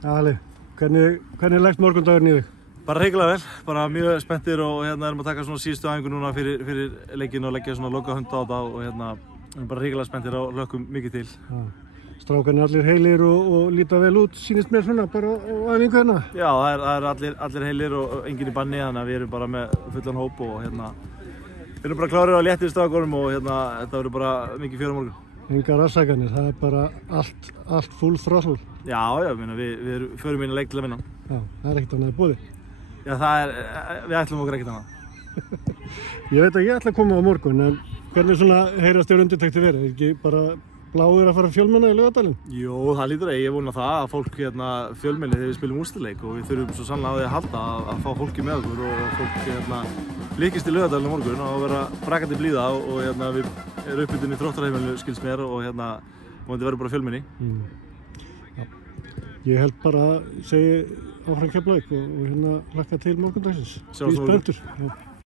Ali, hvernig leggst morgundagurinn í þig? Bara hrikalega vel, bara mjög spenntir og erum að taka svona síðustu æfingu núna fyrir leikinn og leggja svona lokahönd á þetta og erum bara hrikalega spenntir og hlökkum mikið til. Strákarnir allir heilir og líta vel út, sýnist mér svona bara á æfingu hérna? Já, það er allir heilir og enginn í banni, þannig að við erum bara með fullan hóp og við erum bara klárir á léttir strákunum og þetta verður bara mikið fjör á morgun. Engar afsakanir, það er bara allt full throttle. Já, við förum inn að leik til að vinna. Já, það er ekkert annað í boði. Já, við ætlum okkur ekkert annað. Ég veit að ég ætla að koma á morgun, en hvernig svona heyrast þér undirtektir verið? Er ekki bara bláir að fara fjölmenna í Laugardalinn? Jú, það lítur að ég vona það að fólk fjölmenni þegar við spilum úrslitaleik og við þurfum svo sannlega á því að halda að fá fólki með okkur og fólk líkist í Laugardalinn á morgun og vera brakandi blíða og við erum uppbytun í Þróttarheimilinu skilst mér og vonandi verður bara fjölmenni. Já. Ég held bara að segja áfram Keflavík og hlakka til morgundagsins. Sjálfsagt. Ég er spenntur.